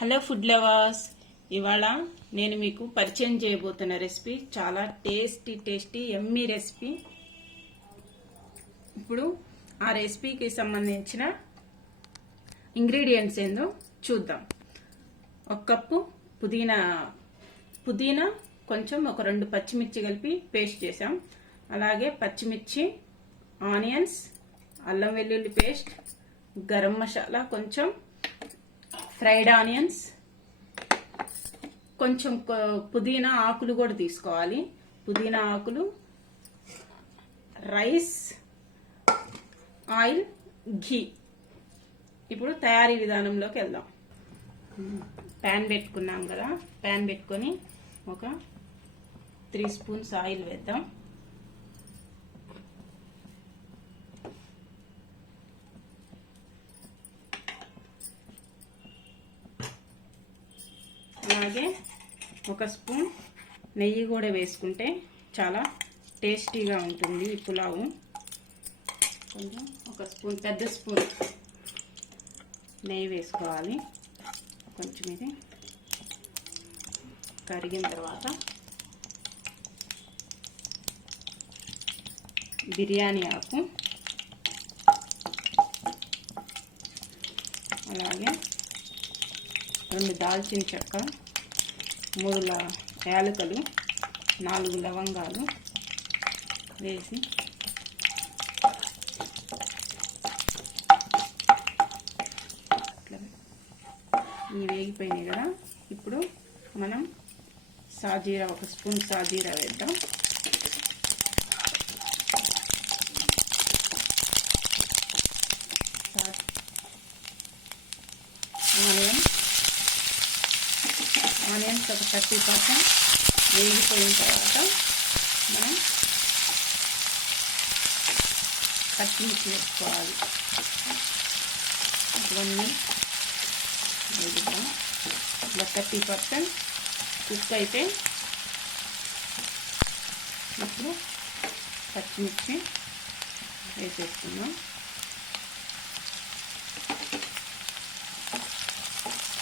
Hello food lovers, ఇవాళ నేను మీకు పరిచయం చేయబోతున్న రెసిపీ చాలా టేస్టీ యమ్మీ రెసిపీ. ఇప్పుడు ఆ రెసిపీకి సంబంధించిన ఇంగ్రీడియంట్స్ ఏందో చూద్దాం. ఒక కప్పు పుదీనా కొంచెం ఒక 2 పచ్చిమిర్చి కలిపి పేస్ట్ చేసాం. అలాగే పచ్చిమిర్చి, ఆనియన్స్, అల్లం వెల్లుల్లి పేస్ట్, గరం మసాలా, కొంచెం ఫ్రైడ్ ఆనియన్స్, కొంచెం పుదీనా ఆకులు కూడా తీసుకోవాలి. పుదీనా ఆకులు, రైస్, ఆయిల్, ఘీ. ఇప్పుడు తయారీ విధానంలోకి వెళ్దాం. ప్యాన్ పెట్టుకున్నాం కదా, ప్యాన్ పెట్టుకొని ఒక 3 స్పూన్స్ ఆయిల్ వేద్దాం. అలాగే ఒక స్పూన్ నెయ్యి కూడా వేసుకుంటే చాలా టేస్టీగా ఉంటుంది ఈ పులావు. కొంచెం ఒక స్పూన్, పెద్ద స్పూన్ నెయ్యి వేసుకోవాలి. కొంచెం ఇది కరిగిన తర్వాత బిర్యానీ ఆకు, అలాగే 2 దాల్చిన చెక్క, 3 యాలకులు, 4 లవంగాలు వేసి ఇవి వేగిపోయినాయి కదా. ఇప్పుడు మనం సాజీరా, 1 స్పూన్ సాజీరా వేద్దాం. ఆనియన్స్ ఒక 30% వేగిపోయిన తర్వాత మనం పచ్చిమిర్చి వేసుకోవాలి. ఇవన్నీ వేగిద్దాం. ఇలా 30% కుక్ అయితే ఇప్పుడు పచ్చిమిర్చి వేసేస్తున్నాం.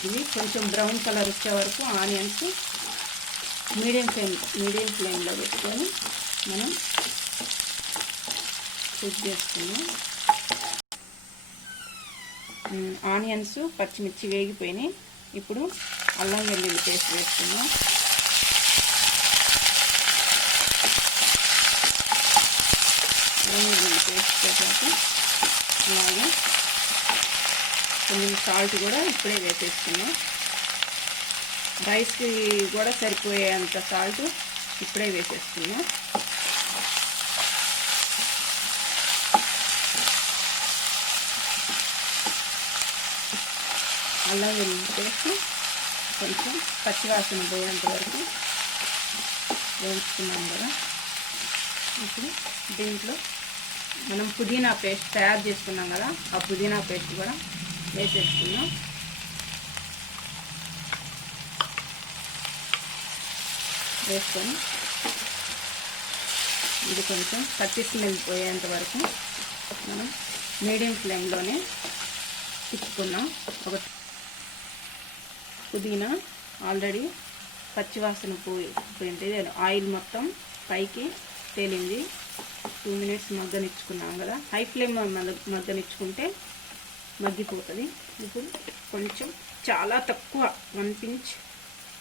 ఇవి కొంచెం బ్రౌన్ కలర్ వచ్చే వరకు ఆనియన్స్ మీడియం ఫ్లేమ్లో పెట్టుకొని మనం కుక్ చేసుకున్నాం. ఆనియన్స్, పచ్చిమిర్చి వేగిపోయినాయి. ఇప్పుడు అల్లం వెల్లుల్లి పేస్ట్ వేసుకున్నాం. అల్లం వెల్లుల్లి పేస్ట్ వేసాక అలాగే కొంచెం సాల్ట్ కూడా ఇప్పుడే వేసేసుకున్నాం. రైస్కి కూడా సరిపోయేంత సాల్ట్ ఇప్పుడే వేసేసుకున్నాం. అల్లం వెల్లుల్లి పేస్ట్ కొంచెం పచ్చివాసన పోయేంత వరకు వేయించుకున్నాం కదా. ఇప్పుడు దీంట్లో మనం పుదీనా పేస్ట్ తయారు చేసుకున్నాం కదా, ఆ పుదీనా పేస్ట్ కూడా వేసేసుకున్నాం. వేసుకొని ఇది కొంచెం పచ్చి స్మెల్ పోయేంత వరకు మనం మీడియం ఫ్లేమ్లోనే తిప్పుకున్నాం. ఒక పుదీనా ఆల్రెడీ పచ్చివాసన పోయింది, ఆయిల్ మొత్తం పైకి తేలింది. 2 మినిట్స్ మగ్గనిచ్చుకున్నాం కదా. హై ఫ్లేమ్ మగ్గనిచ్చుకుంటే మగ్గిపోతుంది. ఇప్పుడు కొంచెం చాలా తక్కువ 1 పించ్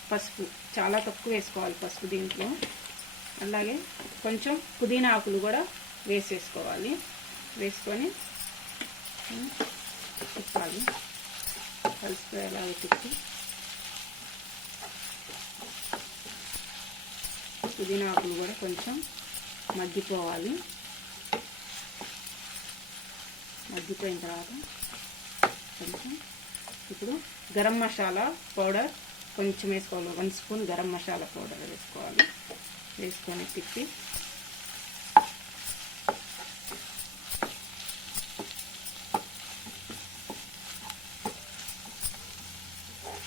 పసుపు, చాలా తక్కువ వేసుకోవాలి పసుపు దీంట్లో. అలాగే కొంచెం పుదీనా ఆకులు కూడా వేసేసుకోవాలి. వేసుకొని తిప్పాలి, కలిసిపోయేలాగా తిప్పి. పుదీనా ఆకులు కూడా కొంచెం మగ్గిపోవాలి. మగ్గిపోయిన తర్వాత కొంచెం ఇప్పుడు గరం మసాలా పౌడర్ కొంచెం వేసుకోవాలి. 1 స్పూన్ గరం మసాలా పౌడర్ వేసుకోవాలి. వేసుకొని తిప్పి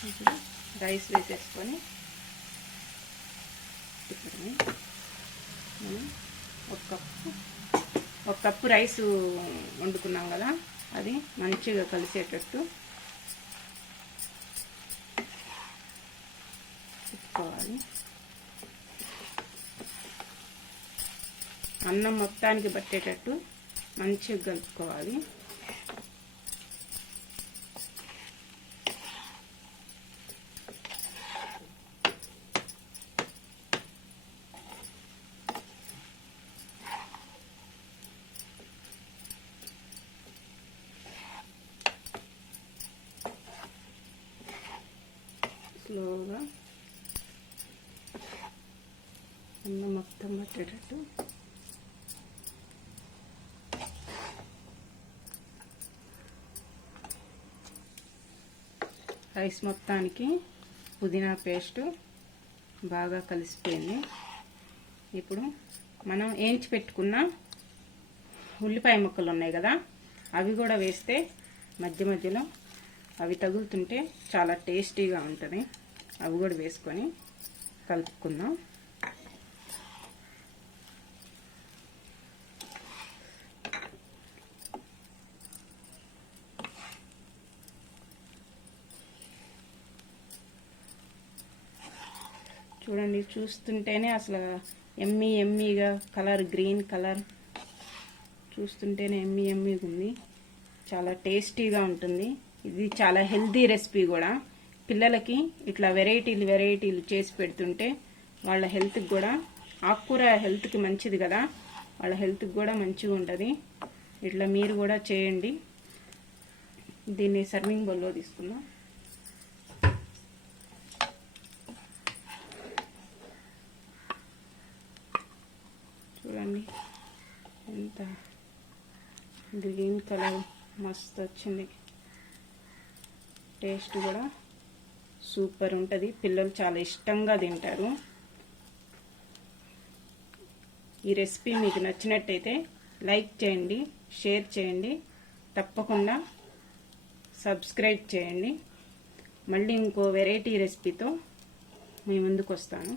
ఇప్పుడు రైస్ వేసేసుకొని తిప్పడమే. మనం ఒక కప్పు రైస్ వండుకున్నాం కదా, అది మంచిగా కలిసేటట్టు కలుపుకోవాలి. అన్నం మొత్తానికి పట్టేటట్టు మంచిగా కలుపుకోవాలి. స్లోగా అన్నం మొత్తం పట్టేటట్టు రైస్ మొత్తానికి పుదీనా పేస్ట్ బాగా కలిసిపోయింది. ఇప్పుడు మనం వేయించి పెట్టుకున్న ఉల్లిపాయ ముక్కలు ఉన్నాయి కదా, అవి కూడా వేస్తే మధ్య మధ్యలో అవి తగులుతుంటే చాలా టేస్టీగా ఉంటుంది. అవి కూడా వేసుకొని కలుపుకుందాం. చూడండి, చూస్తుంటేనే అసలు ఎమ్మీగా కలర్, గ్రీన్ కలర్ చూస్తుంటేనే ఎమ్మీగా ఉంది. చాలా టేస్టీగా ఉంటుంది. ఇది చాలా హెల్తీ రెసిపీ కూడా. పిల్లలకి ఇట్లా వెరైటీలు చేసి పెడుతుంటే వాళ్ళ హెల్త్కి కూడా, ఆకుకూర హెల్త్కి మంచిది కదా, వాళ్ళ హెల్త్కి కూడా మంచిగా ఉంటుంది. ఇట్లా మీరు కూడా చేయండి. దీన్ని సర్వింగ్ బౌల్లో తీసుకుందాం. చూడండి ఎంత గ్రీన్ కలర్ మస్తు వచ్చింది. టేస్ట్ కూడా సూపర్ ఉంటుంది. పిల్లలు చాలా ఇష్టంగా తింటారు. ఈ రెసిపీ మీకు నచ్చినట్టయితే లైక్ చేయండి, షేర్ చేయండి, తప్పకుండా సబ్స్క్రైబ్ చేయండి. మళ్ళీ ఇంకో వెరైటీ రెసిపీతో మీ ముందుకు వస్తాను.